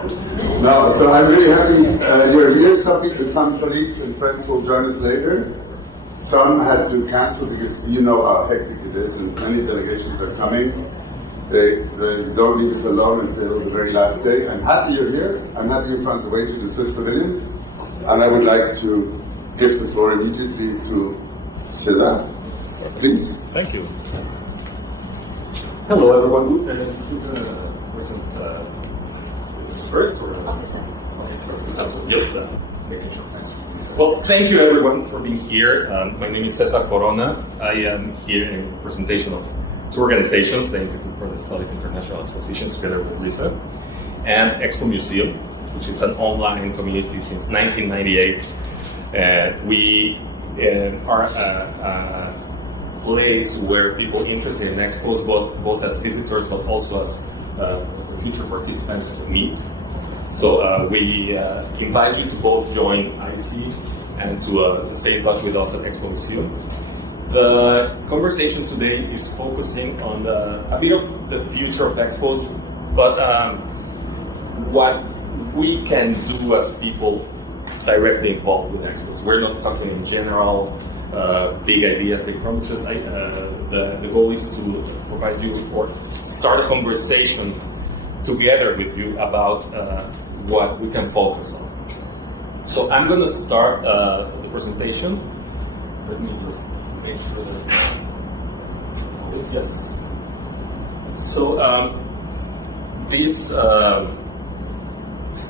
No, so I'm really happy you're here. Some colleagues and friends will join us later. Some had to cancel because you know how hectic it is, and many delegations are coming. They don't leave us alone until the very last day. I'm happy you're here. I'm happy you found the way to the Swiss Pavilion. And I would like to give the floor immediately to César. Please. Thank you. Hello, everyone. First or making sure. Well, thank you everyone for being here. My name is César Corona. I am here in a presentation of two organizations, the Institute for the Study of International Expositions, together with Lisa, and Expo Museum, which is an online community since 1998. We are a place where people interested in expos, both as visitors but also as future participants meet. So we invite you to both join ISIE and to stay in touch with us at Expo Museum. The conversation today is focusing on a bit of the future of expos, but what we can do as people directly involved with expos. We're not talking in general, big ideas, big promises. The goal is to provide you or start a conversation together with you about what we can focus on. So I'm going to start the presentation. Let me just make sure that yes. So this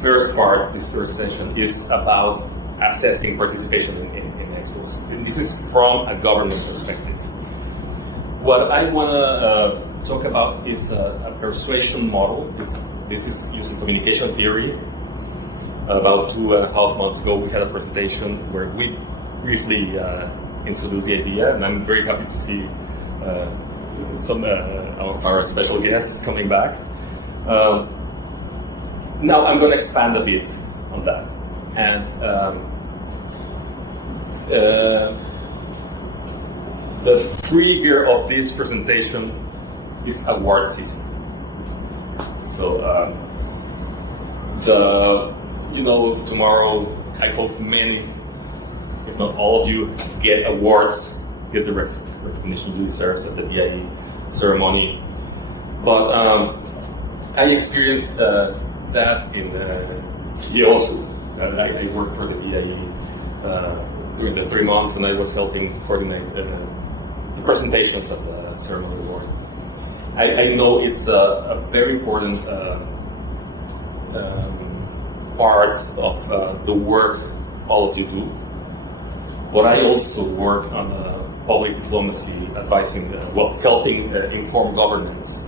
first part, this first session, is about assessing participation in expos. And this is from a government perspective. What I want to talk about is a persuasion model. This is using communication theory. About 2.5 months ago, we had a presentation where we briefly introduced the idea, and I'm very happy to see some of our special guests coming back. Now I'm going to expand a bit on that. And the trigger of this presentation is award season. So tomorrow I hope many, if not all of you, get awards, get the recognition you deserve at the BIE ceremony. But I experienced that in also. I worked for the BIE during the 3 months, and I was helping coordinate the presentations at the ceremony award. I know it's a very important part of the work all of you do. But I also work on public diplomacy, advising, helping inform governments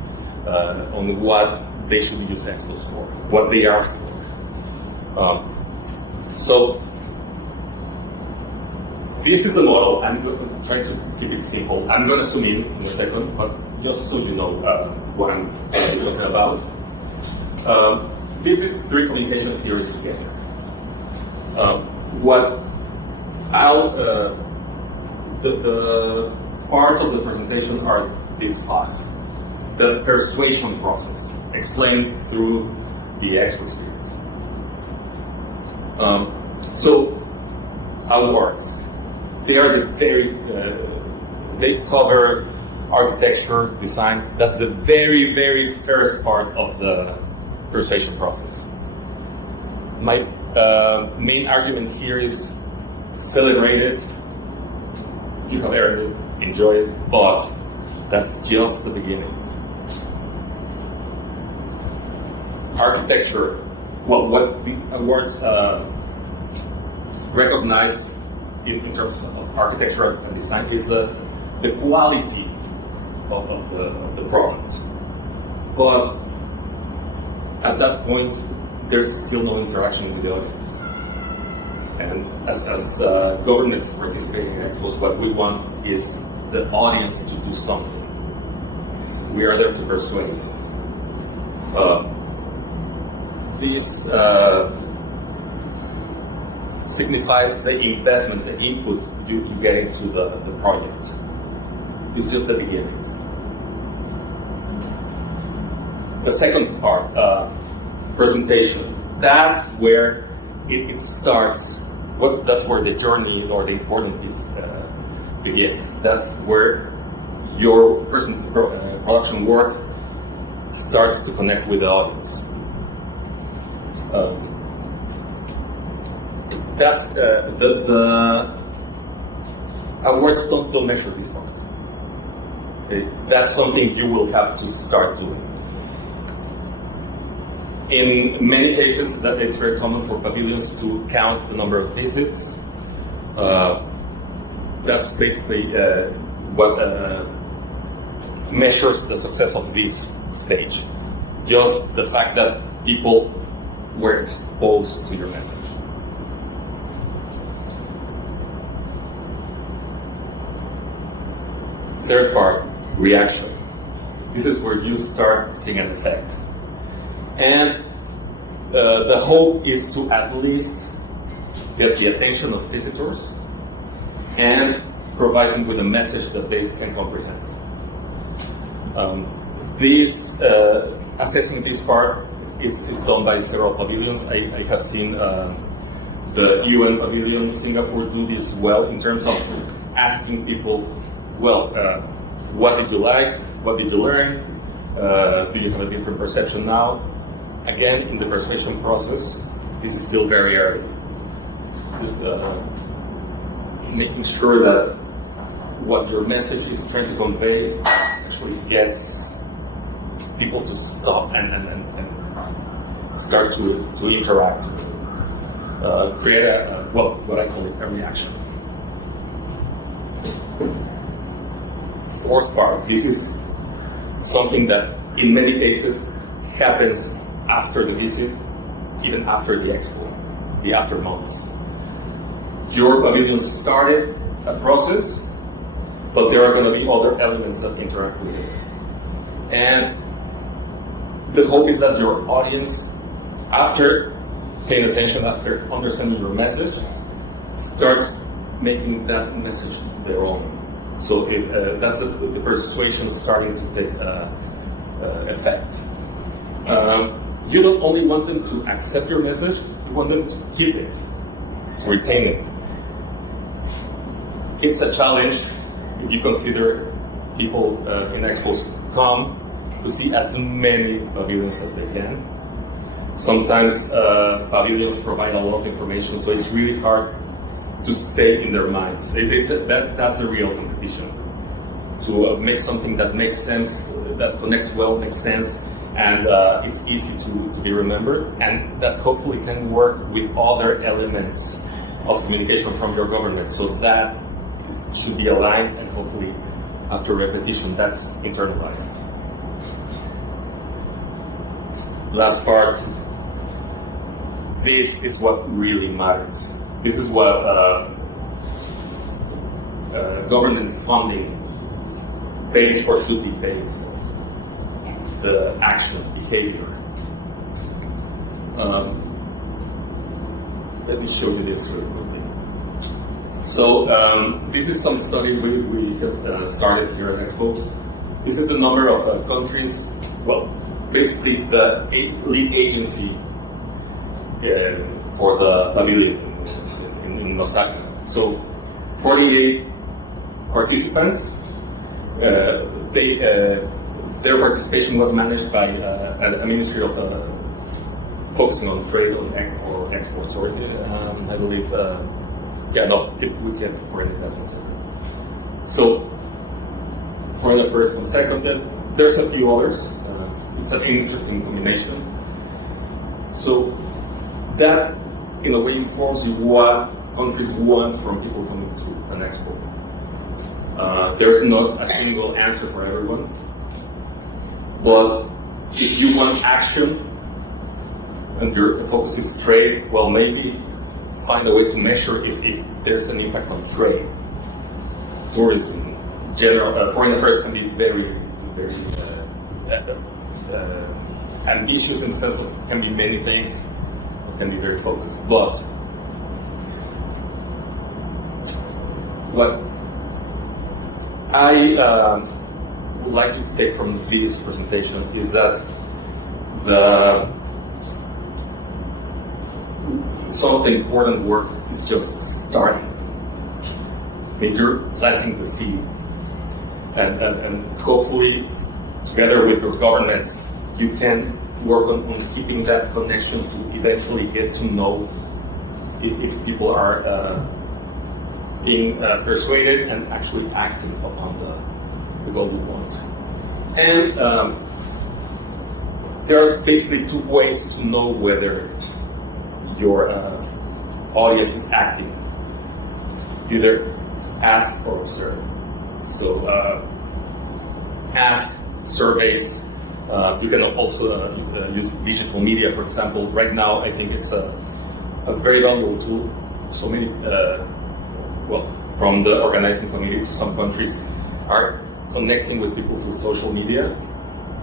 on what they should use expos for, what they are for. So this is the model. I'm trying to keep it simple. I'm going to zoom in a second, but just so you know what I'm talking about. This is three communication theories together. The parts of the presentation are these 5. The persuasion process, explained through the Expo experience. So, awards. They are they cover architecture, design. That's the very, very first part of the persuasion process. My main argument here is celebrate it. You have earned it, enjoy it, but that's just the beginning. Architecture. Well, what the awards recognize in terms of architecture and design is the quality of the product. But at that point, there's still no interaction with the audience. And as governments participating in expos, what we want is the audience to do something. We are there to persuade. This signifies the investment, the input you get into the project. It's just the beginning. The second part, presentation. that's where it starts. That's where the journey or the important piece begins. That's where your production work starts to connect with the audience. That's the awards don't measure this part. Okay? That's something you will have to start doing. In many cases, that it's very common for pavilions to count the number of visits. That's basically what measures the success of this stage. Just the fact that people were exposed to your message. Third part, reaction. This is where you start seeing an effect. And the hope is to at least get the attention of visitors and provide them with a message that they can comprehend. Assessing this part is done by several pavilions. I have seen the UN Pavilion, Singapore, do this well in terms of asking people, well, what did you like? What did you learn? Do you have a different perception now? Again, in the persuasion process, this is still very early. Making sure that what your message is trying to convey actually gets people to stop and start to interact. Create what I call a reaction. Fourth part, this is something that in many cases happens after the visit, even after the expo, the aftermonths. Your pavilion started a process, but there are going to be other elements that interact with it. And the hope is that your audience, after paying attention, after understanding your message, starts making that message their own. So that's the persuasion starting to take effect. You don't only want them to accept your message, you want them to keep it, to retain it. It's a challenge if you consider people in Expos come to see as many pavilions as they can. Sometimes pavilions provide a lot of information, so it's really hard to stay in their minds. That's a real competition. To make something that makes sense, that connects well, makes sense, and it's easy to be remembered, and that hopefully can work with other elements of communication from your government. So that should be aligned, and hopefully after repetition, that's internalized. Last part, this is what really matters. This is what government funding pays or should be paid for. The action, behavior. Let me show you this really quickly. So this is some study we have started here at Expo. This is the number of countries, well, basically the lead agency for the pavilion in Osaka. So 48 participants, their participation was managed by a ministry of focusing on trade or exports, or I believe, we get foreign investments. So for the first and second, there's a few others. It's an interesting combination. So that, in a way, informs you what countries want from people coming to an expo. There's not a single answer for everyone. But if you want action and your focus is trade, well, maybe find a way to measure if there's an impact on trade. Tourism, general, foreign affairs can be very, very ambitious in the sense of can be many things, can be very focused. But what I would like to take from this presentation is that some of the important work is just starting. I mean, you're planting the seed, and hopefully, together with your governments, you can work on keeping that connection to eventually get to know if people are being persuaded and actually acting upon the goal we want. And there are basically two ways to know whether your audience is acting. Either ask or observe. So ask, surveys. You can also use digital media, for example. Right now, I think it's a very valuable tool. So many, from the organizing committee to some countries are connecting with people through social media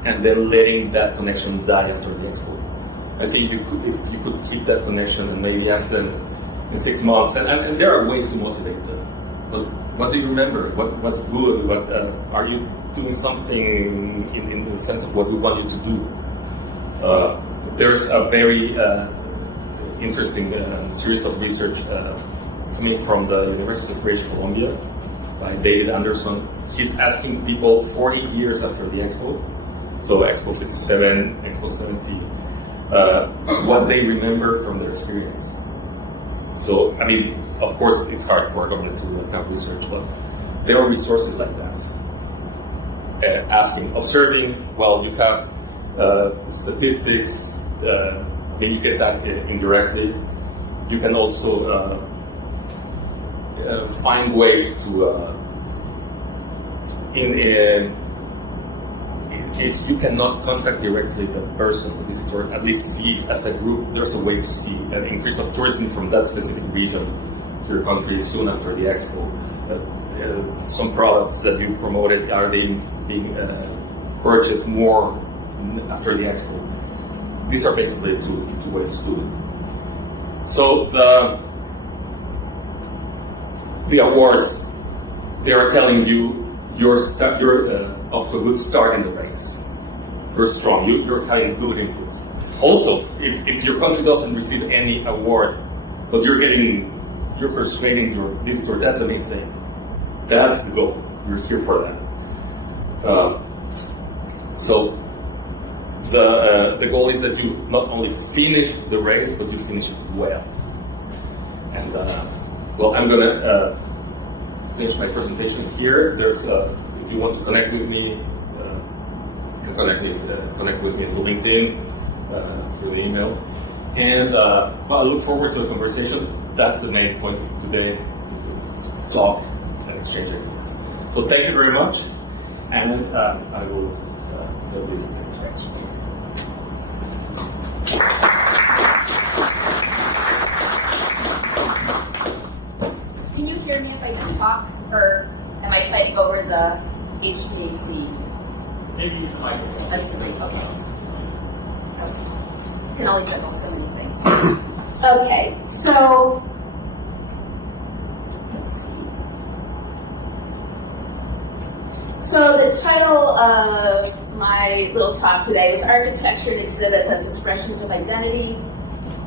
and then letting that connection die after the expo. I think if you could keep that connection and maybe ask them in 6 months, and there are ways to motivate them. What do you remember? What's good? What are you doing something in the sense of what we want you to do? There's a very interesting series of research coming from the University of British Columbia by David Anderson. He's asking people 40 years after the expo, so Expo 67, Expo 70, what they remember from their experience. So, I mean, of course, it's hard for a government to have research, but there are resources like that. Asking, observing, well, you have statistics, maybe you get that indirectly. You can also find ways to, if you cannot contact directly the person, the visitor, at least see as a group, there's a way to see an increase of tourism from that specific region to your country soon after the expo. Some products that you promoted, are they being purchased more after the expo? These are basically two ways to do it. So the awards, they are telling you you're off to a good start in the race. You're strong. You're having good inputs. Also, if your country doesn't receive any award, but you're persuading your visitor, that's the main thing. That's the goal. You're here for that. So the goal is that you not only finish the race, but you finish it well. And I'm gonna finish my presentation here. There's if you want to connect with me, you can connect with me through LinkedIn, through the email. And I look forward to the conversation. That's the main point of today: talk and exchange ideas. So thank you very much, and I will do this introduction. Can you hear me if I just talk, or am I fighting over the HVAC? Maybe use the microphone. I use the microphone. Okay. Can only juggle so many things. Okay, so let's see. So the title of my little talk today was Architecture and Exhibits as Expressions of Identity.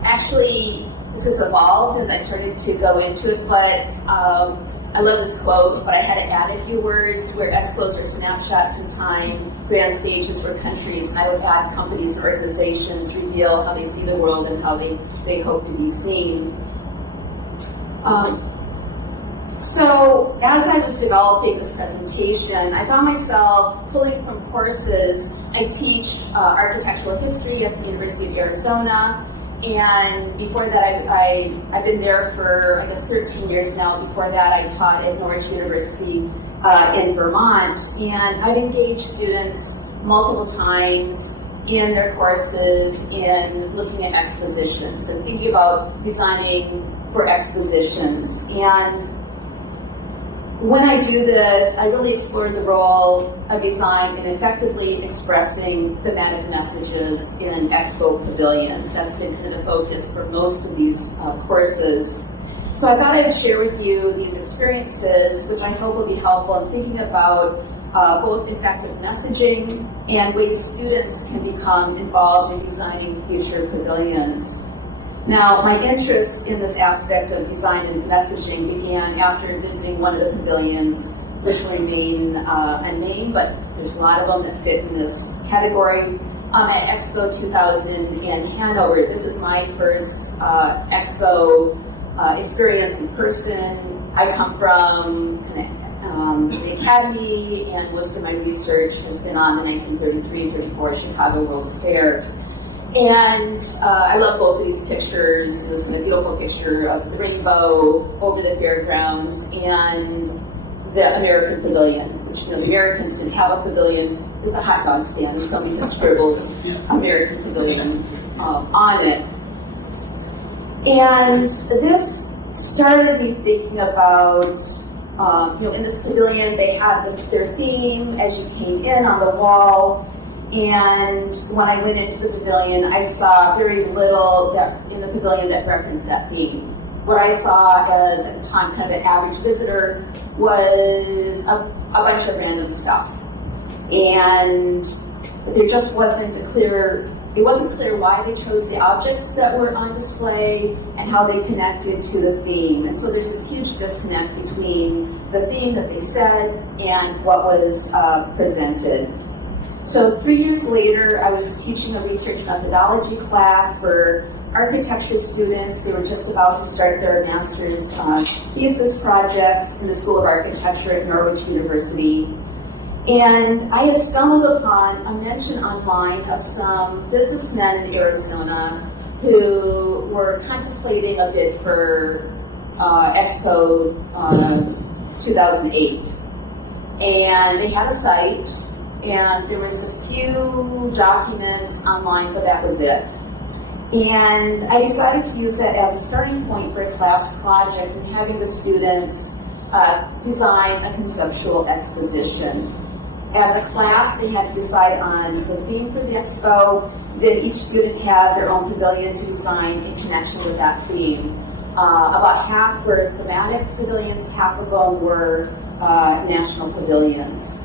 Actually, this has evolved as I started to go into it, but I love this quote, but I had to add a few words where expos are snapshots in time, grand stages for countries, and I would add companies and organizations, reveal how they see the world and how they hope to be seen. So as I was developing this presentation, I found myself pulling from courses. I teach architectural history at the University of Arizona, and before that I've been there for, I guess, 13 years now. Before that I taught at Norwich University in Vermont, and I've engaged students multiple times in their courses in looking at expositions and thinking about designing for expositions. And when I do this, I really explore the role of design in effectively expressing thematic messages in expo pavilions. That's been kind of the focus for most of these courses. So I thought I would share with you these experiences, which I hope will be helpful in thinking about both effective messaging and ways students can become involved in designing future pavilions. Now, my interest in this aspect of design and messaging began after visiting one of the pavilions, which remain unnamed, but there's a lot of them that fit in this category. At Expo 2000 in Hanover. This is my first Expo experience in person. I come from the Academy, and most of my research has been on the 1933-34 Chicago World's Fair. And I love both of these pictures. It was a beautiful picture of the rainbow over the fairgrounds and the American Pavilion, which, the Americans didn't have a pavilion. It was a hot dog stand, and somebody had scribbled American Pavilion on it. And this started me thinking about, in this pavilion, they had their theme as you came in on the wall. And when I went into the pavilion, I saw very little in the pavilion that referenced that theme. What I saw as, at the time, kind of an average visitor was a bunch of random stuff. And there just wasn't clear why they chose the objects that were on display and how they connected to the theme. And so there's this huge disconnect between the theme that they said and what was presented. So 3 years later, I was teaching a research methodology class for architecture students. They were just about to start their master's thesis projects in the School of Architecture at Norwich University. And I had stumbled upon a mention online of some businessmen in Arizona who were contemplating a bid for Expo 2008. And they had a site, and there was a few documents online, but that was it. And I decided to use that as a starting point for a class project and having the students design a conceptual exposition. As a class, they had to decide on the theme for the expo. Then each student had their own pavilion to design in connection with that theme. About half were thematic pavilions, half of them were national pavilions.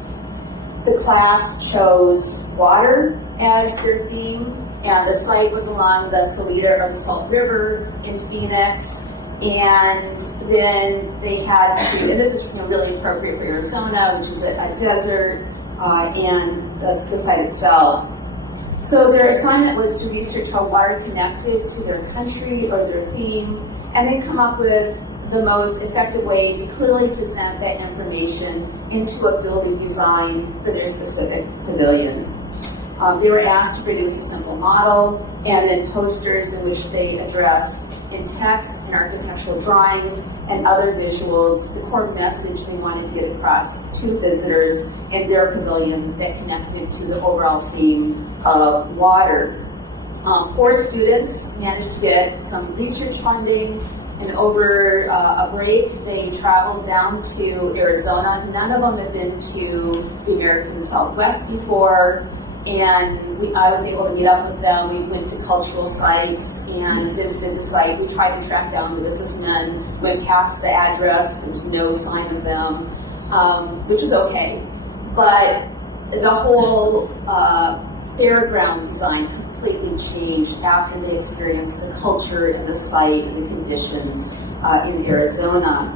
The class chose water as their theme, and the site was along the Salida or the Salt River in Phoenix. And then they had to, and this is really appropriate for Arizona, which is a desert, and the site itself. So their assignment was to research how water connected to their country or their theme, and then come up with the most effective way to clearly present that information into a building design for their specific pavilion. They were asked to produce a simple model and then posters in which they addressed in text, in architectural drawings, and other visuals, the core message they wanted to get across to visitors in their pavilion that connected to the overall theme of water. 4 students managed to get some research funding, and over a break, they traveled down to Arizona. None of them had been to the American Southwest before. And I was able to meet up with them. We went to cultural sites and visited the site. We tried to track down the businessmen. Went past the address. There was no sign of them, which is okay. But the whole fairground design completely changed after they experienced the culture and the site and the conditions in Arizona.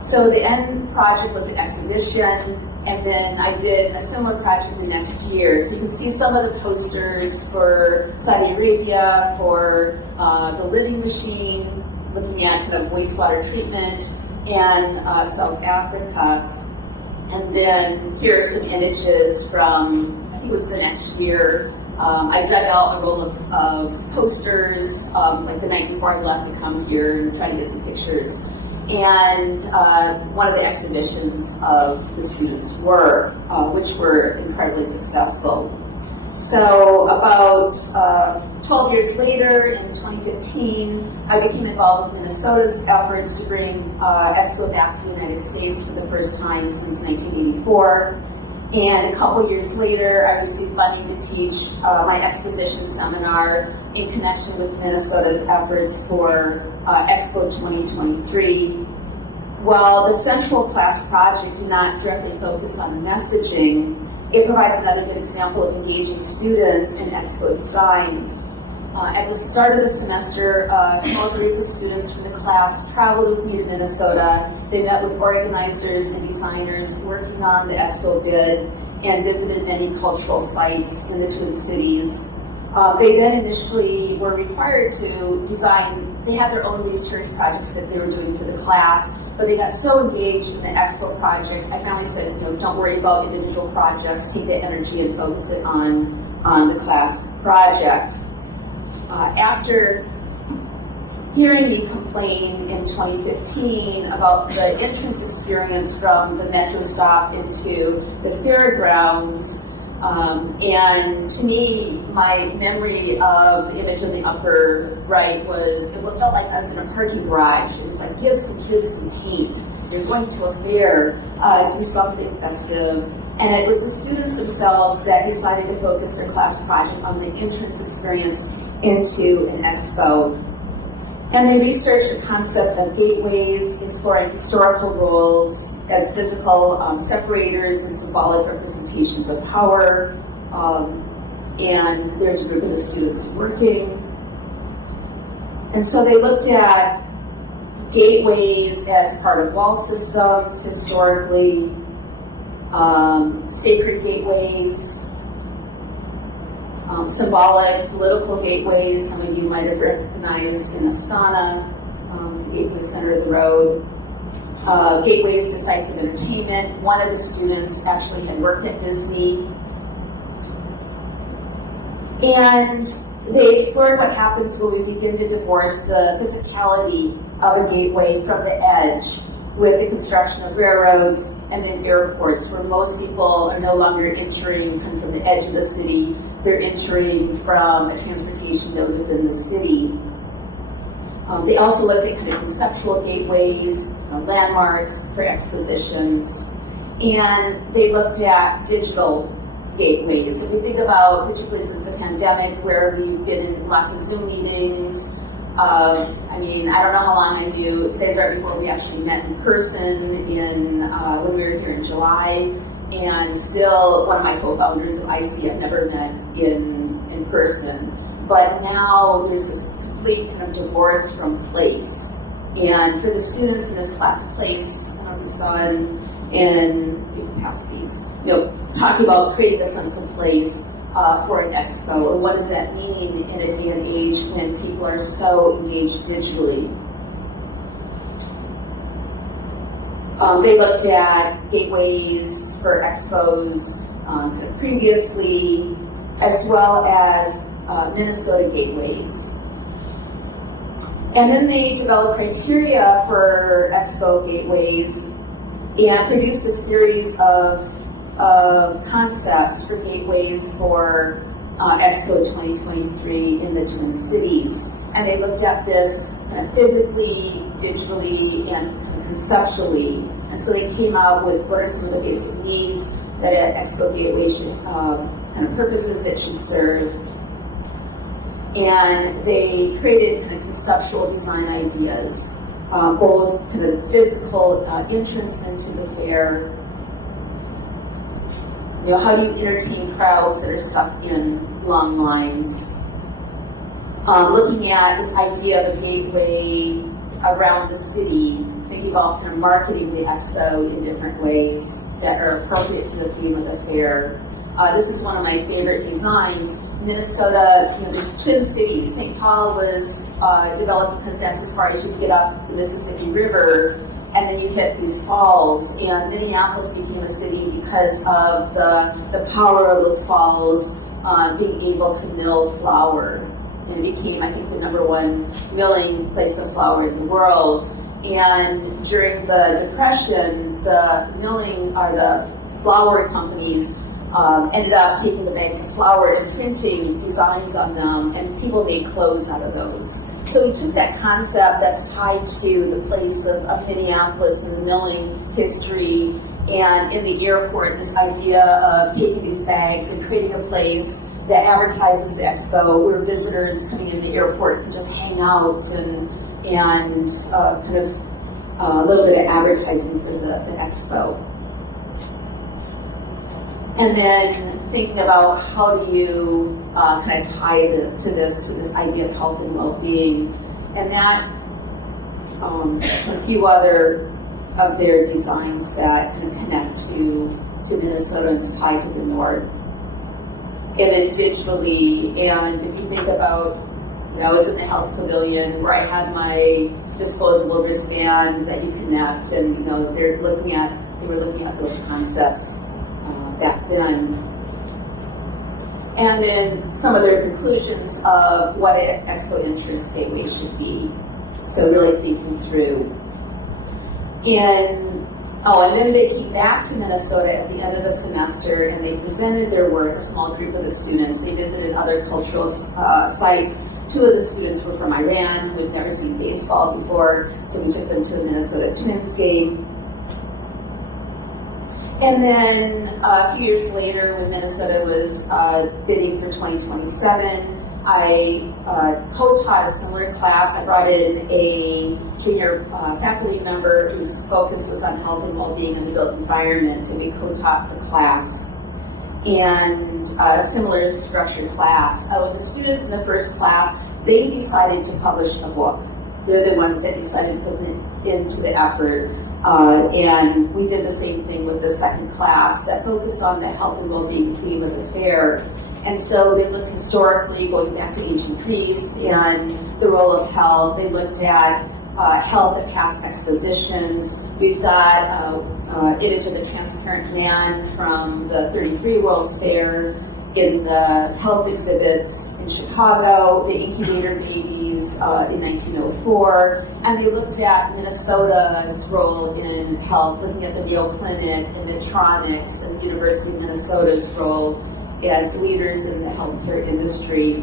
So the end project was an exhibition. And then I did a similar project the next year. So you can see some of the posters for Saudi Arabia, for the living machine, looking at kind of wastewater treatment, and South Africa. And then here are some images from, I think it was the next year. I dug out a roll of posters, like the night before I left to come here and try to get some pictures. And one of the exhibitions of the students' work, which were incredibly successful. So about 12 years later, in 2015, I became involved with Minnesota's efforts to bring Expo back to the United States for the first time since 1984. And a couple years later, I received funding to teach my exposition seminar in connection with Minnesota's efforts for Expo 2023. While the central class project did not directly focus on messaging, it provides another good example of engaging students in Expo designs. At the start of the semester, a small group of students from the class traveled with me to Minnesota. They met with organizers and designers working on the Expo bid and visited many cultural sites in the Twin Cities. They then initially were required to design, they had their own research projects that they were doing for the class, but they got so engaged in the Expo project, I finally said, don't worry about individual projects, take the energy and focus it on the class project. After hearing me complain in 2015 about the entrance experience from the metro stop into the fairgrounds, and to me, my memory of the image in the upper right was, it felt like I was in a parking garage. It was like, give some kids some paint. You're going to a fair, do something festive. And it was the students themselves that decided to focus their class project on the entrance experience into an expo. And they researched the concept of gateways, exploring historical roles as physical separators and symbolic representations of power. And there's a group of the students working. And so they looked at gateways as part of wall systems historically, sacred gateways, symbolic political gateways. Some of you might have recognized in Astana, the gateway center of the road. Gateways to sites of entertainment. One of the students actually had worked at Disney. And they explored what happens when we begin to divorce the physicality of a gateway from the edge with the construction of railroads and then airports, where most people are no longer entering from the edge of the city. They're entering from a transportation node within the city. They also looked at kind of conceptual gateways, landmarks for expositions, and they looked at digital gateways. If we think about, particularly since the pandemic, where we've been in lots of Zoom meetings, I don't know how long I knew César before we actually met in person when we were here in July, and still one of my co-founders of ISIE I've never met in person. But now there's this complete kind of divorce from place. And for the students in this class, place, we saw in past these, talking about creating a sense of place for an expo, and what does that mean in a day and age when people are so engaged digitally. They looked at gateways for expos kind of previously, as well as Minnesota gateways. And then they developed criteria for expo gateways and produced a series of concepts for gateways for Expo 2023 in the Twin Cities. And they looked at this kind of physically, digitally, and kind of conceptually. And so they came out with what are some of the basic needs that an Expo gateway should, kind of purposes it should serve. And they created kind of conceptual design ideas, both kind of physical entrance into the fair. How do you entertain crowds that are stuck in long lines? Looking at this idea of a gateway around the city, thinking about kind of marketing the expo in different ways that are appropriate to the theme of the fair. This is one of my favorite designs. Minnesota, there's Twin Cities. St. Paul was developed because that's as far as you can get up the Mississippi River, and then you hit these falls. And Minneapolis became a city because of the power of those falls being able to mill flour. And it became, I think, the #1 milling place of flour in the world. And during the Depression, the milling or the flour companies ended up taking the bags of flour and printing designs on them, and people made clothes out of those. So we took that concept that's tied to the place of Minneapolis and the milling history, and in the airport, this idea of taking these bags and creating a place that advertises the expo, where visitors coming in the airport can just hang out and kind of a little bit of advertising for the expo. And then thinking about how do you kind of tie to this idea of health and well-being, and that a few other of their designs that kind of connect to Minnesotans tied to the North. And then digitally, and if you think about, I was in the health pavilion where I had my disposable wristband that you connect, and they were looking at those concepts back then. And then some of their conclusions of what an Expo entrance gateway should be. So really thinking through. And then they came back to Minnesota at the end of the semester, and they presented their work, a small group of the students. They visited other cultural sites. 2 of the students were from Iran, who had never seen baseball before, so we took them to the Minnesota Twins game. And then a few years later, when Minnesota was bidding for 2027, I co-taught a similar class. I brought in a junior faculty member whose focus was on health and well-being in the built environment, and we co-taught the class. And a similar structured class. The students in the first class, they decided to publish a book. They're the ones that decided to put into the effort. And we did the same thing with the second class that focused on the health and well-being theme of the fair. And so they looked historically, going back to ancient Greece and the role of health. They looked at health at past expositions. We've got image of the transparent man from the 33 World's Fair, in the health exhibits in Chicago, the incubator babies in 1904, and they looked at Minnesota's role in health, looking at the Mayo Clinic and Medtronics, and the University of Minnesota's role as leaders in the healthcare industry.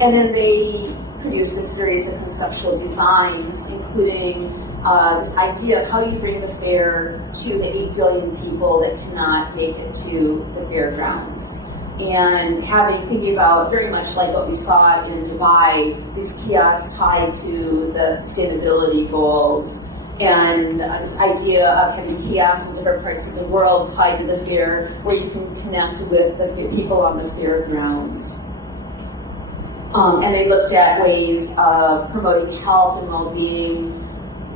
And then they produced a series of conceptual designs, including this idea of how do you bring the fair to the 8 billion people that cannot make it to the fairgrounds. And thinking about very much like what we saw in Dubai, these kiosks tied to the sustainability goals, and this idea of having kiosks in different parts of the world tied to the fair where you can connect with the people on the fairgrounds. And they looked at ways of promoting health and well-being,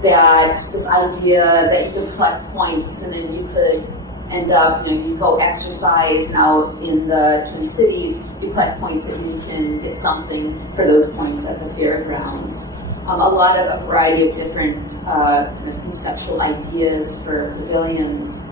that this idea that you could collect points and then you could end up, you go exercise out in the Twin Cities, you collect points and you can get something for those points at the fairgrounds. A variety of different conceptual ideas for pavilions.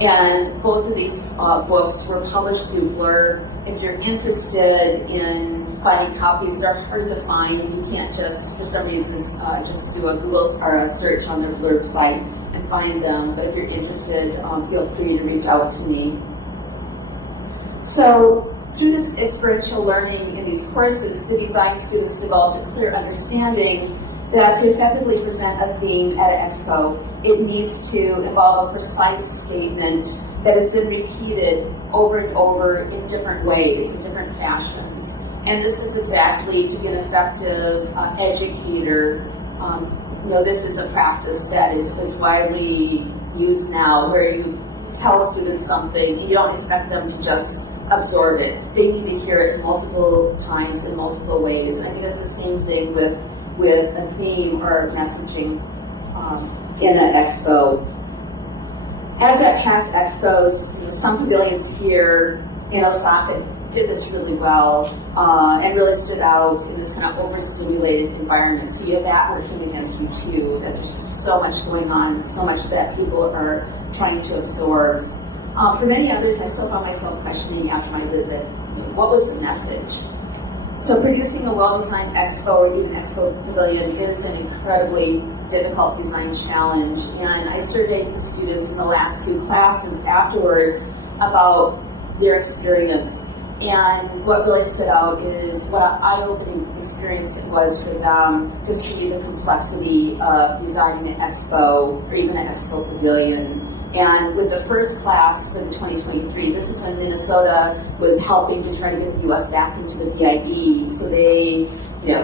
And both of these books were published through Blur. If you're interested in finding copies, they're hard to find. You can't just, for some reasons, just do a Google or a search on their Blur site and find them. But if you're interested, feel free to reach out to me. So through this experiential learning in these courses, the design students developed a clear understanding that to effectively present a theme at an expo, it needs to involve a precise statement that is then repeated over and over in different ways, in different fashions. And this is exactly to be an effective educator. This is a practice that is widely used now, where you tell students something and you don't expect them to just absorb it. They need to hear it multiple times in multiple ways. And I think it's the same thing with a theme or messaging in an expo. As at past expos, some pavilions here in Osaka did this really well and really stood out in this kind of overstimulated environment. So you have that working against you too, that there's just so much going on, so much that people are trying to absorb. For many others, I still found myself questioning after my visit, what was the message? So producing a well-designed expo or even expo pavilion is an incredibly difficult design challenge. And I surveyed the students in the last 2 classes afterwards about their experience. And what really stood out is what an eye-opening experience it was for them to see the complexity of designing an expo or even an expo pavilion. And with the first class for the 2023, this is when Minnesota was helping to try to get the U.S. back into the BIE. So they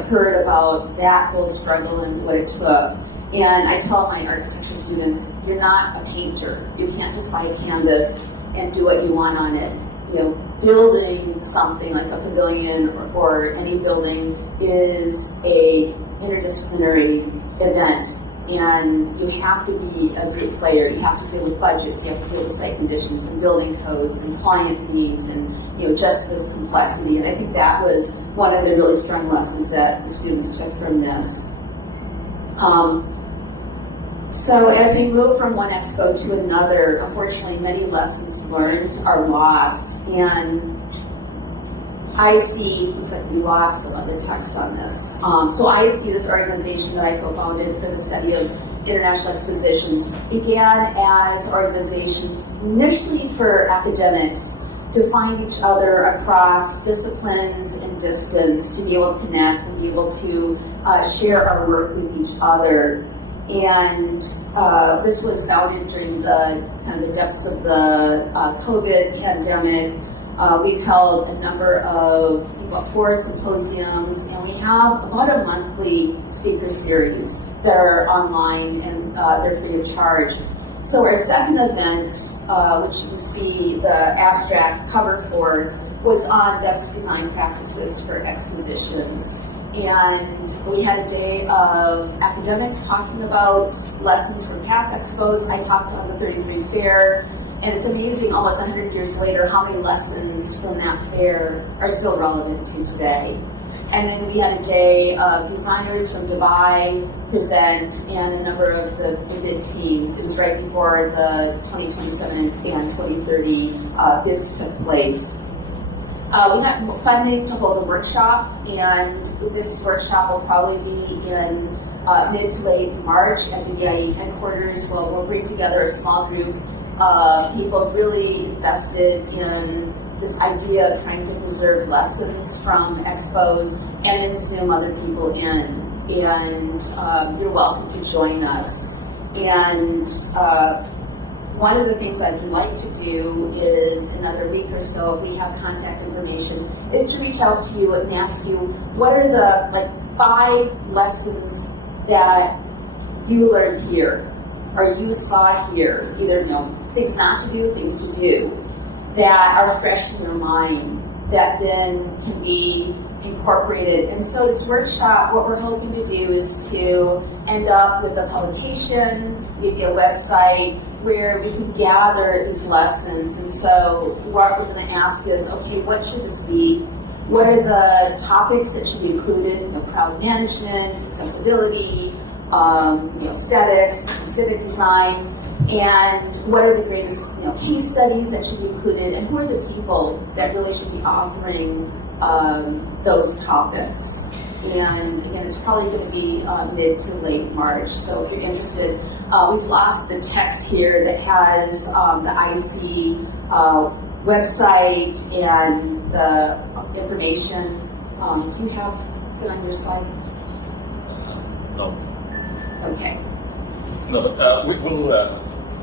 heard about that whole struggle and what it took. And I tell my architecture students, you're not a painter. You can't just buy a canvas and do what you want on it. You know, building something like a pavilion or any building is a interdisciplinary event, and you have to be a group player. You have to deal with budgets, you have to deal with site conditions and building codes and client needs and, you know, just this complexity. And I think that was one of the really strong lessons that the students took from this. So as we move from one expo to another, unfortunately many lessons learned are lost, and ISIE, looks like we lost some of the text on this. So ISIE, this organization that I co-founded for the study of international expositions, began as an organization initially for academics to find each other across disciplines and distance, to be able to connect and be able to share our work with each other. And this was founded during the kind of the depths of the COVID pandemic. We've held a number of about 4 symposiums, and we have about a monthly speaker series that are online, and they're free of charge. So our second event, which you can see the abstract cover for, was on best design practices for expositions. And we had a day of academics talking about lessons from past expos. I talked on the 33 fair, and it's amazing almost 100 years later how many lessons from that fair are still relevant to today. And then we had a day of designers from Dubai present and a number of the bid teams. It was right before the 2027 and 2030 bids took place. We got funding to hold a workshop, and this workshop will probably be in mid to late March at the IE headquarters. We'll bring together a small group of people really invested in this idea of trying to preserve lessons from expos and then Zoom other people in. And you're welcome to join us. And one of the things I'd like to do is another week or so, if we have contact information, is to reach out to you and ask you, what are the 5 lessons that you learned here or you saw here, either things not to do, things to do, that are fresh in your mind, that then can be incorporated. And so this workshop, what we're hoping to do is to end up with a publication, maybe a website, where we can gather these lessons. And so what we're going to ask is, okay, what should this be? What are the topics that should be included? Crowd management, accessibility, aesthetics, exhibit design, and what are the greatest case studies that should be included, and who are the people that really should be authoring those topics. And again, it's probably going to be mid to late March. So if you're interested, we've lost the text here that has the ISIE website and the information. Do you have it on your slide? No. Okay. No, we will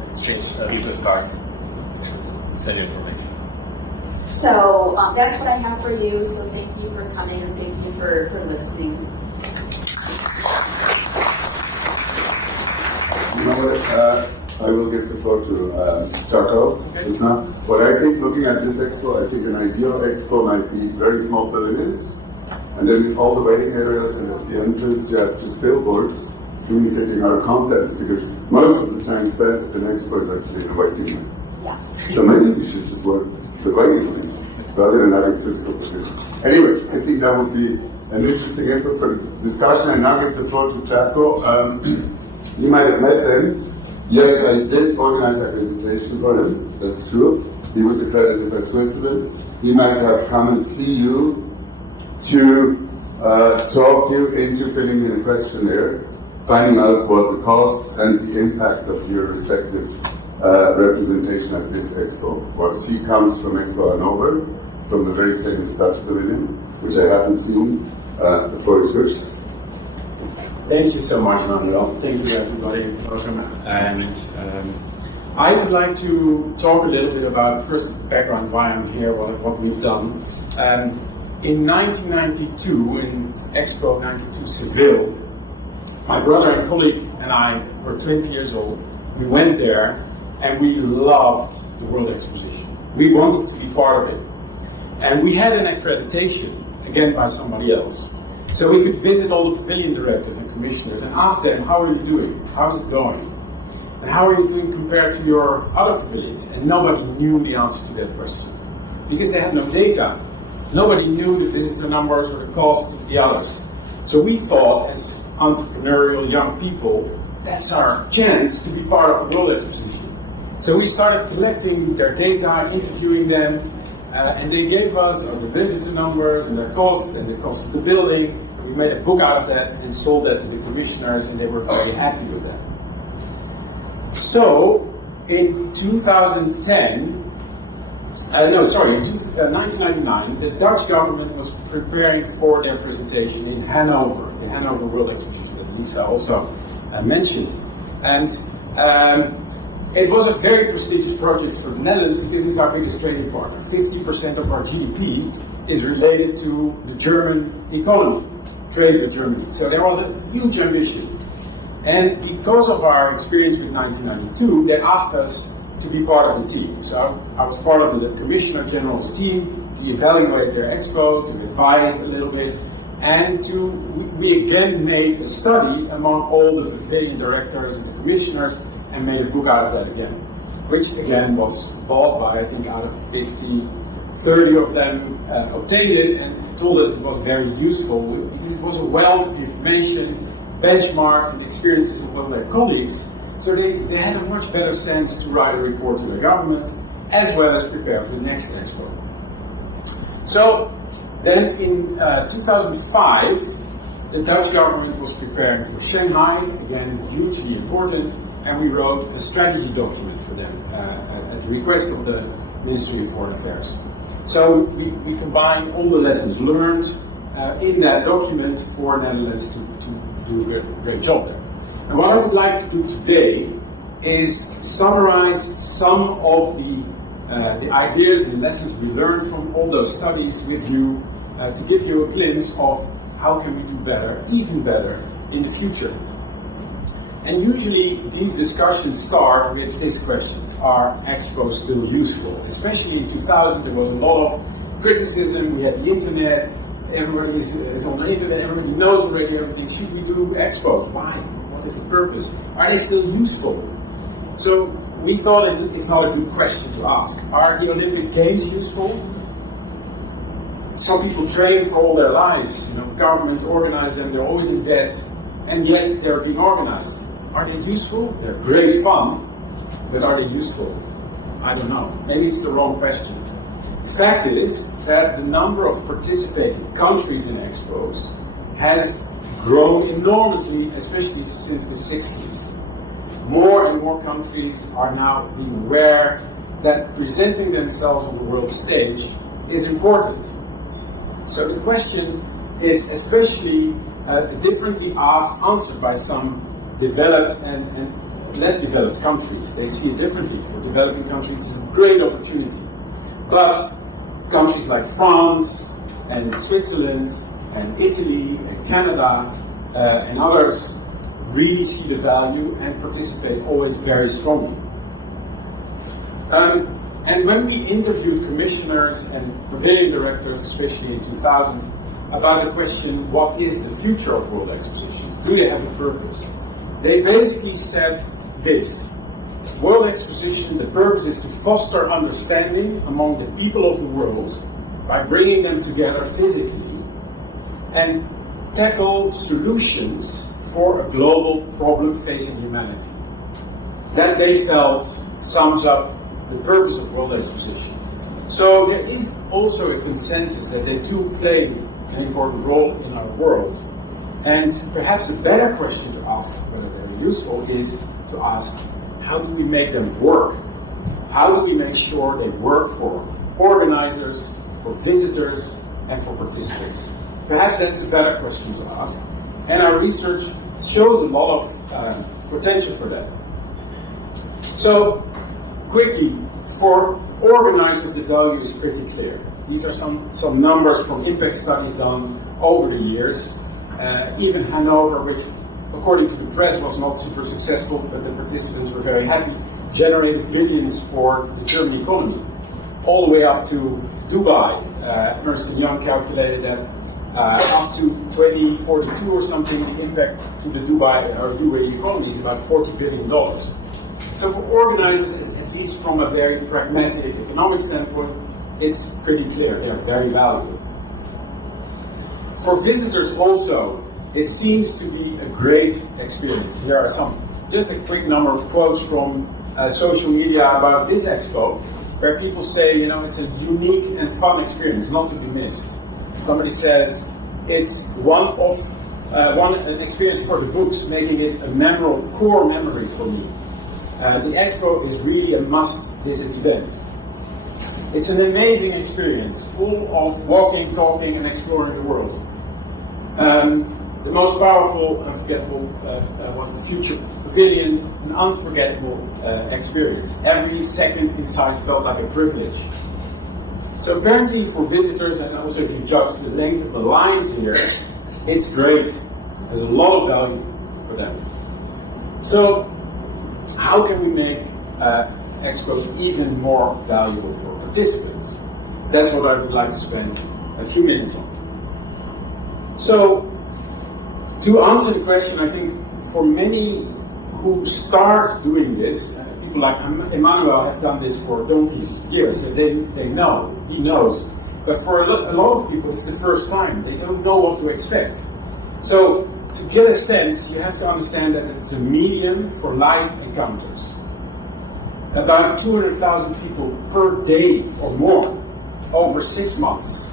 exchange business cards. Send you information. So that's what I have for you. So thank you for coming and thank you for listening. You know what? I will give the floor to Tjaco. It's not what I think. Looking at this expo, I think an ideal expo might be very small pavilions, and then all the waiting areas, and at the entrance you have just billboards communicating our contents, because most of the time spent at an expo is actually in the waiting room. Yeah. So maybe we should just work with waiting rooms rather than having physical positions. Anyway, I think that would be an interesting input for discussion. I now give the floor to Tjaco. You might have met him. Yes, I did organize accreditation for him. That's true. He was accredited by Switzerland. He might have come and see you to talk you into filling in a questionnaire, finding out what the costs and the impact of your respective representation at this expo was. He comes from Expo Hanover, from the very famous Dutch Pavilion, which I haven't seen. The floor is yours. Thank you so much, Manuel. Thank you, everybody. Welcome. And I would like to talk a little bit about, first, the background, why I'm here, what we've done. In 1992, in Expo 92 Seville, My brother and colleague and I were 20 years old. We went there and we loved the World Exposition. We wanted to be part of it. And we had an accreditation, again by somebody else. So we could visit all the pavilion directors and commissioners and ask them, how are you doing? How's it going? And how are you doing compared to your other pavilions? And nobody knew the answer to that question. Because they had no data. Nobody knew the visitor numbers or the cost of the others. So we thought, as entrepreneurial young people, that's our chance to be part of the World Exposition. So we started collecting their data, interviewing them, and they gave us the visitor numbers and their cost and the cost of the building. And we made a book out of that and sold that to the commissioners, and they were very happy with that. So in 1999, the Dutch government was preparing for their presentation in Hanover, the Hanover World Exposition that Lisa also mentioned. And it was a very prestigious project for the Netherlands because it's our biggest trading partner. 50% of our GDP is related to the German economy, trade with Germany. So there was a huge ambition. And because of our experience with 1992, they asked us to be part of the team. So I was part of the Commissioner General's team to evaluate their expo, to advise a little bit, and we again made a study among all the pavilion directors and the commissioners and made a book out of that again, which again was bought by, I think, out of 50, 30 of them obtained it and told us it was very useful because it was a wealth of information, benchmarks and experiences of all their colleagues. So they had a much better sense to write a report to the government as well as prepare for the next expo. So then in 2005, the Dutch government was preparing for Shanghai, again hugely important, and we wrote a strategy document for them at the request of the Ministry of Foreign Affairs. So we combined all the lessons learned in that document for Netherlands to do a great job there. And what I would like to do today is summarize some of the ideas and the lessons we learned from all those studies with you to give you a glimpse of how can we do better, even better, in the future. And usually these discussions start with this question: are expos still useful? Especially in 2000, there was a lot of criticism. We had the internet, everybody is on the internet, everybody knows already everything. Should we do expos? Why? What is the purpose? Are they still useful? So we thought it's not a good question to ask. Are the Olympic Games useful? Some people train for all their lives. Governments organize them, they're always in debt, and yet they're being organized. Are they useful? They're great fun, but are they useful? I don't know. Maybe it's the wrong question. The fact is that the number of participating countries in expos has grown enormously, especially since the 60s. More and more countries are now being aware that presenting themselves on the world stage is important. So the question is especially differently answered by some developed and less developed countries. They see it differently. For developing countries, it's a great opportunity. But countries like France and Switzerland and Italy and Canada and others really see the value and participate always very strongly. And when we interviewed commissioners and pavilion directors, especially in 2000, about the question, what is the future of World Exposition? Do they have a purpose? They basically said this: World Exposition, the purpose is to foster understanding among the people of the world by bringing them together physically and tackle solutions for a global problem facing humanity. That they felt sums up the purpose of World Exposition. So there is also a consensus that they do play an important role in our world. And perhaps a better question to ask whether they're useful is to ask, how do we make them work? How do we make sure they work for organizers, for visitors, and for participants? Perhaps that's a better question to ask. And our research shows a lot of potential for that. So, quickly, for organizers, the value is pretty clear. These are some numbers from impact studies done over the years. Even Hanover, which according to the press, was not super successful, but the participants were very happy, generated billions for the German economy, all the way up to Dubai. Ernst & Young calculated that up to 2042 or something, the impact to the Dubai or UAE economy is about $40 billion. So for organizers, at least from a very pragmatic economic standpoint, it's pretty clear they are very valuable. For visitors also, it seems to be a great experience. Here are just a quick number of quotes from social media about this expo, where people say, it's a unique and fun experience, not to be missed. Somebody says, it's an experience for the books, making it a memorable core memory for me. The expo is really a must-visit event. It's an amazing experience, full of walking, talking, and exploring the world. The most powerful, unforgettable, was the Future Pavilion, an unforgettable experience. Every second inside felt like a privilege. So apparently for visitors, and also if you judge the length of the lines here, it's great. There's a lot of value for them. So how can we make expos even more valuable for participants? That's what I would like to spend a few minutes on. So, to answer the question, I think for many who start doing this, people like Emmanuel have done this for donkeys years, so they know, he knows. But for a lot of people, it's the first time. They don't know what to expect. So, to get a sense, you have to understand that it's a medium for live encounters. About 200,000 people per day or more, over 6 months.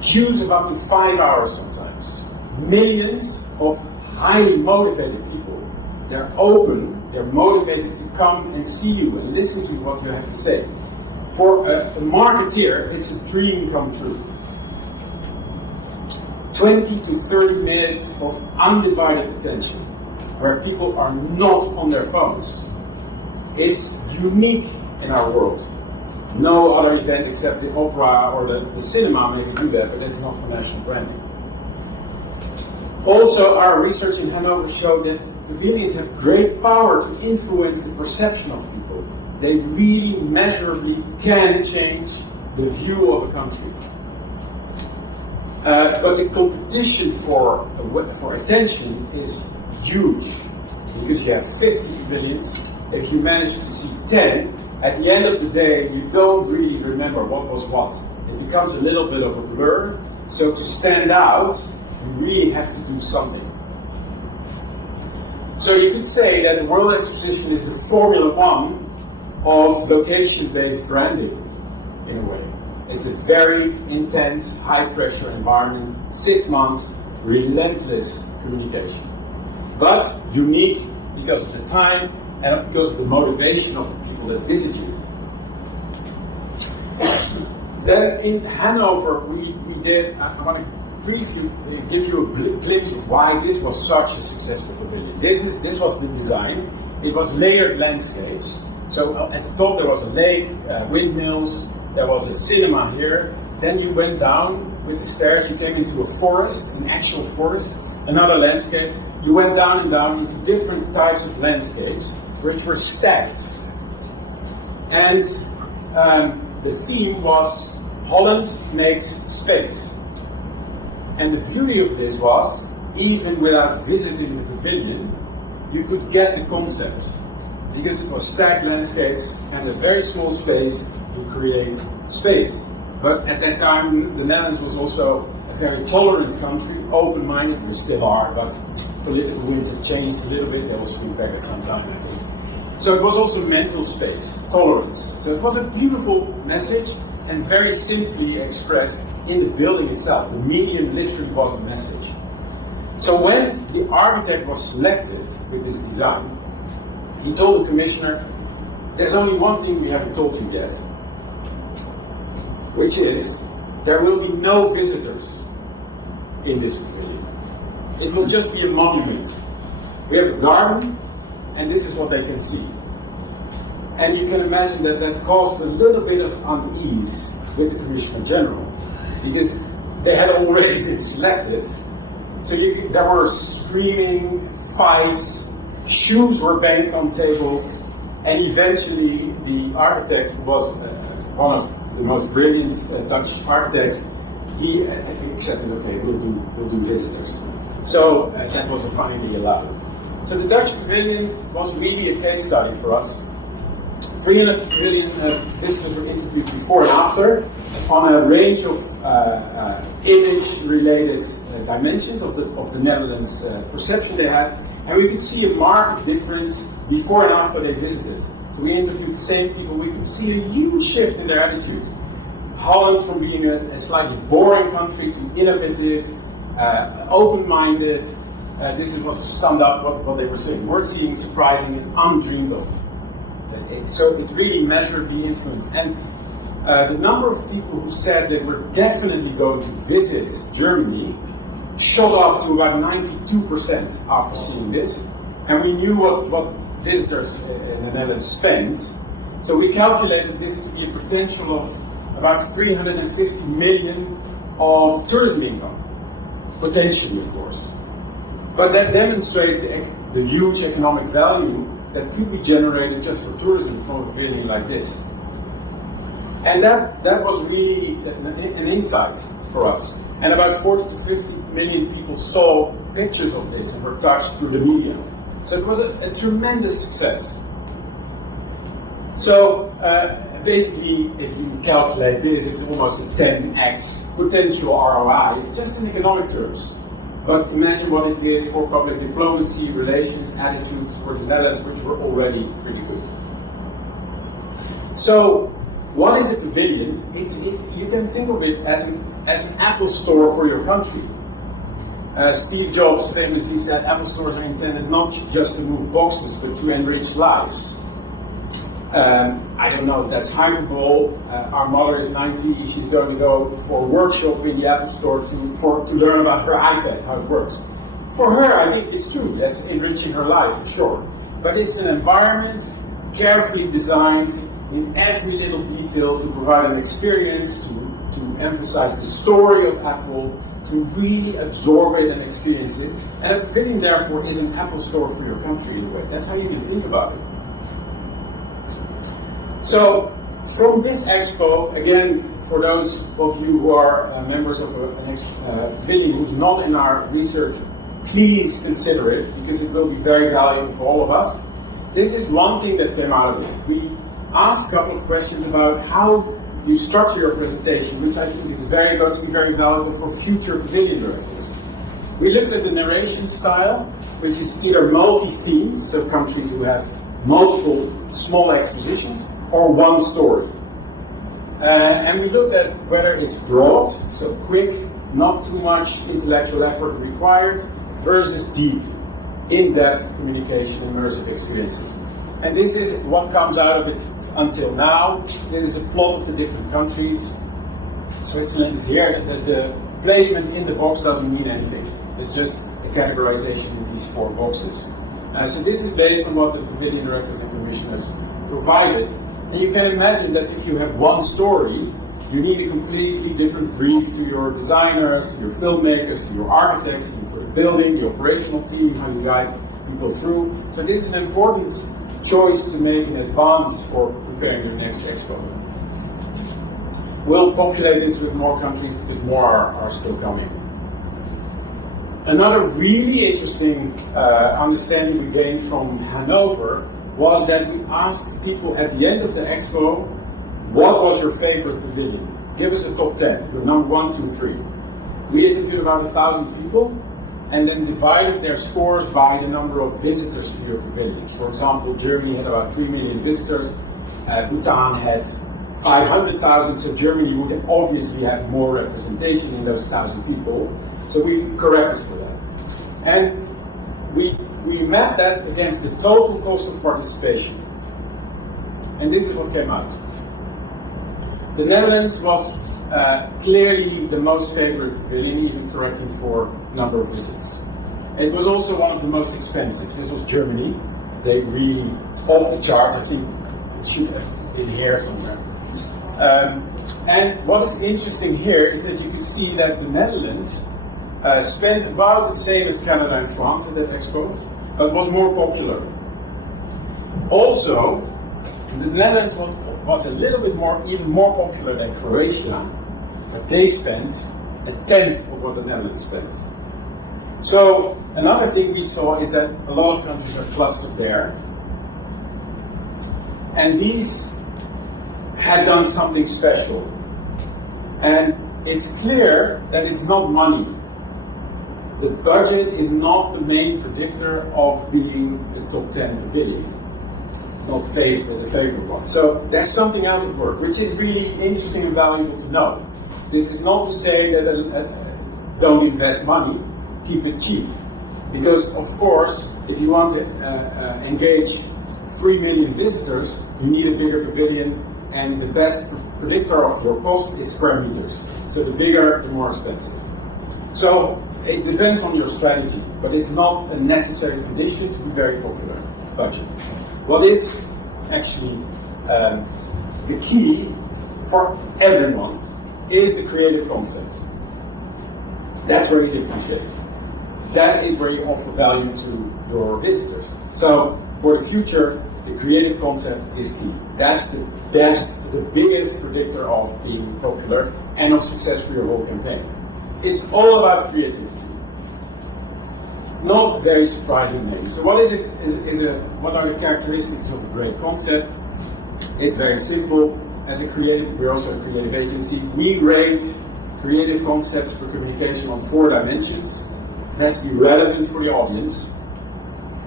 Queues of up to 5 hours sometimes. Millions of highly motivated people. They're open, they're motivated to come and see you and listen to what you have to say. For a marketeer, it's a dream come true. 20 to 30 minutes of undivided attention, where people are not on their phones. It's unique in our world. No other event except the opera or the cinema maybe do that, but that's not for national branding. Also, our research in Hanover showed that pavilions have great power to influence the perception of people. They really measurably can change the view of a country. But the competition for attention is huge, because you have 50 pavilions. If you manage to see 10, at the end of the day, you don't really remember what was what. It becomes a little bit of a blur. So to stand out, you really have to do something. So you could say that the World Exposition is the Formula One of location-based branding, in a way. It's a very intense, high-pressure environment, 6 months, relentless communication. But unique because of the time and because of the motivation of the people that visit you. Then in Hanover, we did, I want to briefly give you a glimpse of why this was such a successful pavilion. This was the design. It was layered landscapes. So at the top there was a lake, windmills, there was a cinema here. Then you went down with the stairs, you came into a forest, an actual forest, another landscape. You went down and down into different types of landscapes, which were stacked. And the theme was Holland makes space. And the beauty of this was, even without visiting the pavilion, you could get the concept. Because it was stacked landscapes and a very small space to create space. But at that time, the Netherlands was also a very tolerant country, open-minded. We still are, but political winds have changed a little bit. They will swing back at some time, I think. So it was also mental space, tolerance. So it was a beautiful message and very simply expressed in the building itself. The medium literally was the message. So when the architect was selected with this design, he told the commissioner, there's only one thing we haven't told you yet, which is there will be no visitors in this pavilion. It will just be a monument. We have a garden, and this is what they can see. And you can imagine that that caused a little bit of unease with the Commissioner General, because they had already been selected So there were screaming, fights, shoes were banged on tables, and eventually the architect was one of the most brilliant Dutch architects. He accepted, okay, we'll do visitors. So that was finally allowed. So the Dutch pavilion was really a case study for us. 300 pavilion visitors were interviewed before and after on a range of image-related dimensions of the Netherlands perception they had, and we could see a marked difference before and after they visited. So we interviewed the same people, we could see a huge shift in their attitude. Holland from being a slightly boring country to innovative, open-minded. This was summed up what they were saying. We're seeing surprising and undreamed of. So it really measured the influence. And the number of people who said they were definitely going to visit Germany shot up to about 92% after seeing this. And we knew what visitors in the Netherlands spend. So we calculated this to be a potential of about 350 million of tourism income. Potentially, of course. But that demonstrates the huge economic value that could be generated just for tourism from a pavilion like this. And that was really an insight for us. And about 40 to 50 million people saw pictures of this and were touched through the media. So it was a tremendous success. So basically, if you calculate this, it's almost a 10x potential ROI, just in economic terms. But imagine what it did for public diplomacy, relations, attitudes towards the Netherlands, which were already pretty good. So, what is a pavilion? You can think of it as an Apple store for your country. Steve Jobs famously said Apple stores are intended not just to move boxes, but to enrich lives. I don't know if that's hyperbole. Our mother is 90. She's going to go for a workshop in the Apple store to learn about her iPad, how it works. For her, I think it's true. That's enriching her life, for sure. But it's an environment carefully designed in every little detail to provide an experience, to emphasize the story of Apple, to really absorb it and experience it. And a pavilion, therefore, is an Apple store for your country in a way. That's how you can think about it. So, from this expo, again, for those of you who are members of an pavilion who's not in our research, please consider it, because it will be very valuable for all of us. This is one thing that came out of it. We asked a couple of questions about how you structure your presentation, which I think is going to be very valuable for future pavilion directors. We looked at the narration style, which is either multi-themes, so countries who have multiple small expositions, or one story. And we looked at whether it's broad, so quick, not too much intellectual effort required, versus deep, in-depth communication, immersive experiences. And this is what comes out of it until now. This is a plot of the different countries. Switzerland is here. The placement in the box doesn't mean anything. It's just a categorization in these 4 boxes. So this is based on what the pavilion directors and commissioners provided. And you can imagine that if you have one story, you need a completely different brief to your designers, to your filmmakers, to your architects, for the building, the operational team, how you guide people through. So this is an important choice to make in advance for preparing your next expo. We'll populate this with more countries because more are still coming. Another really interesting understanding we gained from Hanover was that we asked people at the end of the expo, what was your favorite pavilion? Give us a top 10, your number 1, 2, 3. We interviewed about 1,000 people and then divided their scores by the number of visitors to your pavilion. For example, Germany had about 3 million visitors, Bhutan had 500,000, so Germany would obviously have more representation in those 1,000 people. So we corrected for that. And we mapped that against the total cost of participation. And this is what came out. The Netherlands was clearly the most favored pavilion, even correcting for number of visits. It was also one of the most expensive. This was Germany. They really, off the charts, I think it should have been here somewhere. And what is interesting here is that you can see that the Netherlands spent about the same as Canada and France at that Expo, but was more popular. Also, the Netherlands was a little bit more, even more popular than Croatia, but they spent a tenth of what the Netherlands spent. So another thing we saw is that a lot of countries are clustered there, and these had done something special. And it's clear that it's not money. The budget is not the main predictor of being a top 10 pavilion. Not the favorite one. So there's something else at work, which is really interesting and valuable to know. This is not to say that don't invest money, keep it cheap. Because of course, if you want to engage 3 million visitors, you need a bigger pavilion, and the best predictor of your cost is square meters. So the bigger, the more expensive. So it depends on your strategy, but it's not a necessary condition to be very popular. Budget. What is actually the key for everyone is the creative concept. That's where you differentiate. That is where you offer value to your visitors. So for the future, the creative concept is key. That's the biggest predictor of being popular and of success for your whole campaign. It's all about creativity. Not very surprising maybe. So what is it? What are the characteristics of a great concept? It's very simple. As a creative, we're also a creative agency. We rate creative concepts for communication on 4 dimensions. It has to be relevant for the audience.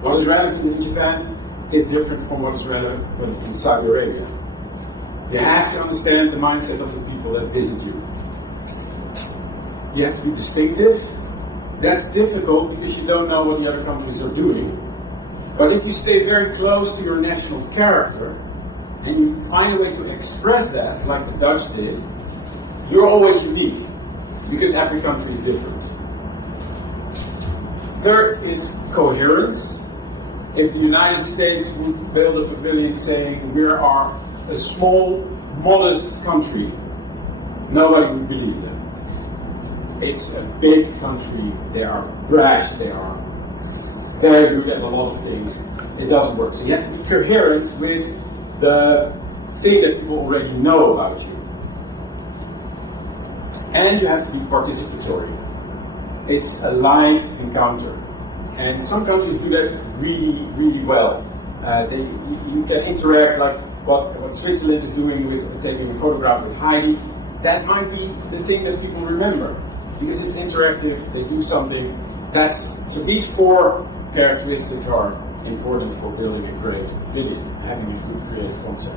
What is relevant in Japan is different from what is relevant in Saudi Arabia. You have to understand the mindset of the people that visit you. You have to be distinctive. That's difficult because you don't know what the other countries are doing. But if you stay very close to your national character and you find a way to express that, like the Dutch did, you're always unique because every country is different. Third is coherence. If the United States would build a pavilion saying we are a small, modest country, nobody would believe them. It's a big country, they are brash, they are very good at a lot of things. It doesn't work. So you have to be coherent with the thing that people already know about you. And you have to be participatory. It's a live encounter. And some countries do that really, really well. You can interact like what Switzerland is doing with taking a photograph with Heidi. That might be the thing that people remember. Because it's interactive, they do something. So these 4 characteristics are important for building a great pavilion, having a good creative concept.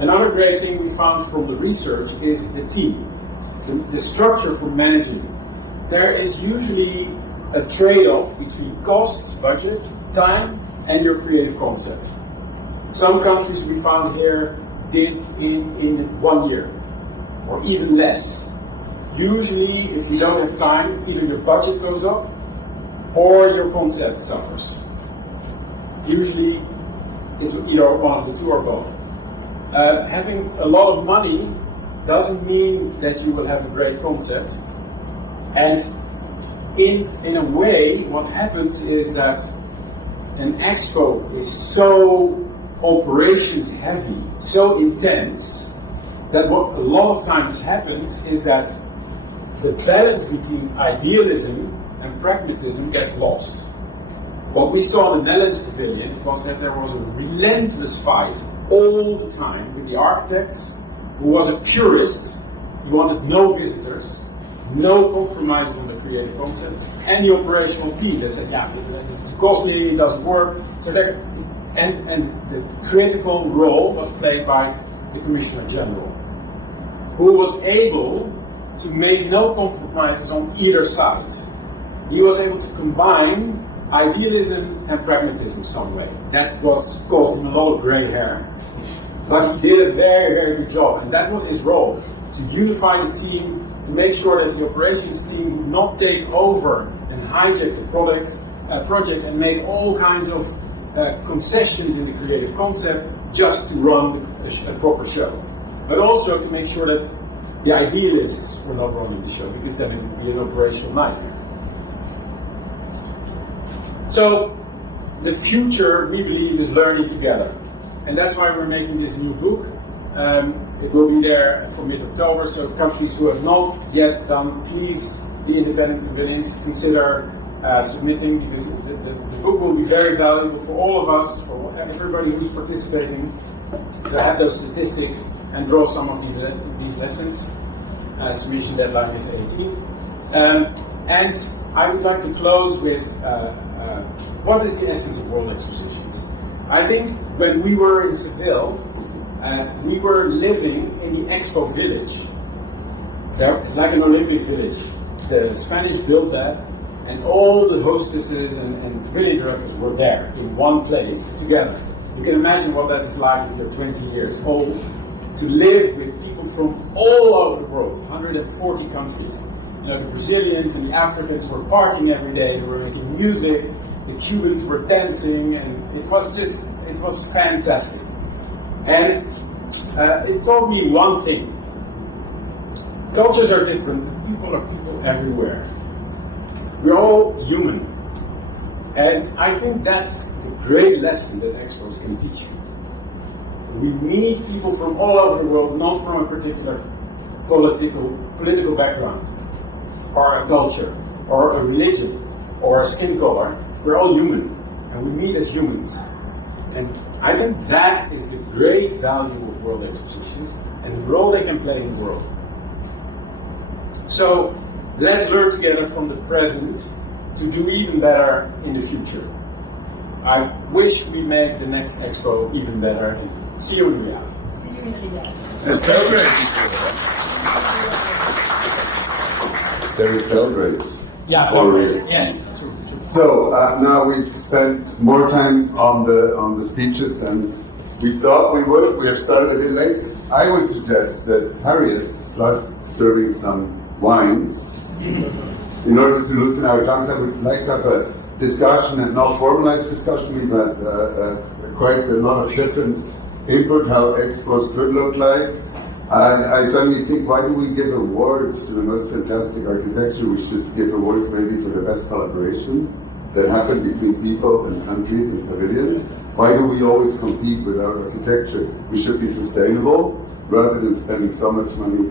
Another great thing we found from the research is the team, the structure for managing. There is usually a trade-off between costs, budget, time, and your creative concept. Some countries we found here did in 1 year, or even less. Usually, if you don't have time, either your budget goes up or your concept suffers. Usually, it's either one of the two or both. Having a lot of money doesn't mean that you will have a great concept. And in a way, what happens is that an expo is so operations heavy, so intense, that what a lot of times happens is that the balance between idealism and pragmatism gets lost. What we saw in the Netherlands Pavilion was that there was a relentless fight all the time with the architects, who was a purist. He wanted no visitors, no compromises on the creative concept, and the operational team that said, yeah, it's too costly, it doesn't work. So and the critical role was played by the Commissioner General, who was able to make no compromises on either side. He was able to combine idealism and pragmatism some way. That caused him a lot of gray hair. But he did a very, very good job, and that was his role, to unify the team, to make sure that the operations team would not take over and hijack the project and make all kinds of concessions in the creative concept just to run a proper show. But also to make sure that the idealists were not running the show, because then it would be an operational nightmare. So the future, we believe, is learning together. And that's why we're making this new book. It will be there for mid-October, so countries who have not yet done, please, the independent pavilions, consider submitting, because the book will be very valuable for all of us, for everybody who's participating, to have those statistics and draw some of these lessons. Submission deadline is 18. And I would like to close with what is the essence of World Expositions? I think when we were in Seville, we were living in the Expo village, like an Olympic village. The Spanish built that, and all the hostesses and pavilion directors were there in one place together. You can imagine what that is like if you're 20 years old, to live with people from all over the world, 140 countries. You know, the Brazilians and the Africans were partying every day, they were making music, the Cubans were dancing, and it was fantastic. And it taught me one thing. Cultures are different, people are people everywhere. We're all human. And I think that's the great lesson that Expos can teach you. We meet people from all over the world, not from a particular political background, or a culture, or a religion, or a skin color. We're all human, and we meet as humans. And I think that is the great value of World Expositions, and the role they can play in the world. So, let's learn together from the present to do even better in the future. I wish we make the next Expo even better, and see you in reality. See you in reality. There's Belgrade. There is Belgrade. Yeah, yes. So now we've spent more time on the speeches than we thought we would. We have started a bit late. I would suggest that Harriet start serving some wines in order to loosen our tongues. I would like to have a discussion, and not formalized discussion. We've had quite a lot of different input how Expos could look like. I suddenly think, why do we give awards to the most fantastic architecture? We should give awards maybe for the best collaboration that happened between people and countries and pavilions. Why do we always compete with our architecture? We should be sustainable rather than spending so much money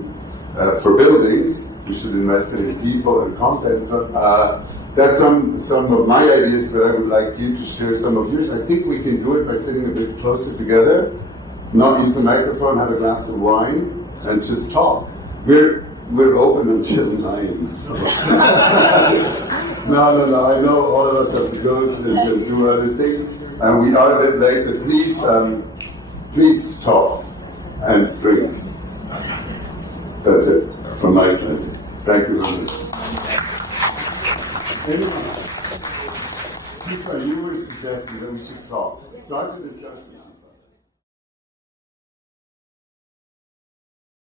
for buildings. We should invest it in people and content. So, that's some of my ideas, but I would like you to share some of yours. I think we can do it by sitting a bit closer together, not use the microphone, have a glass of wine, and just talk. We're open until 9. So. No. I know all of us have to go and do other things, and we are a bit late. But please talk and drink. That's it from my side. Thank you very much. Anyone? You were suggesting that we should talk. Start the discussion.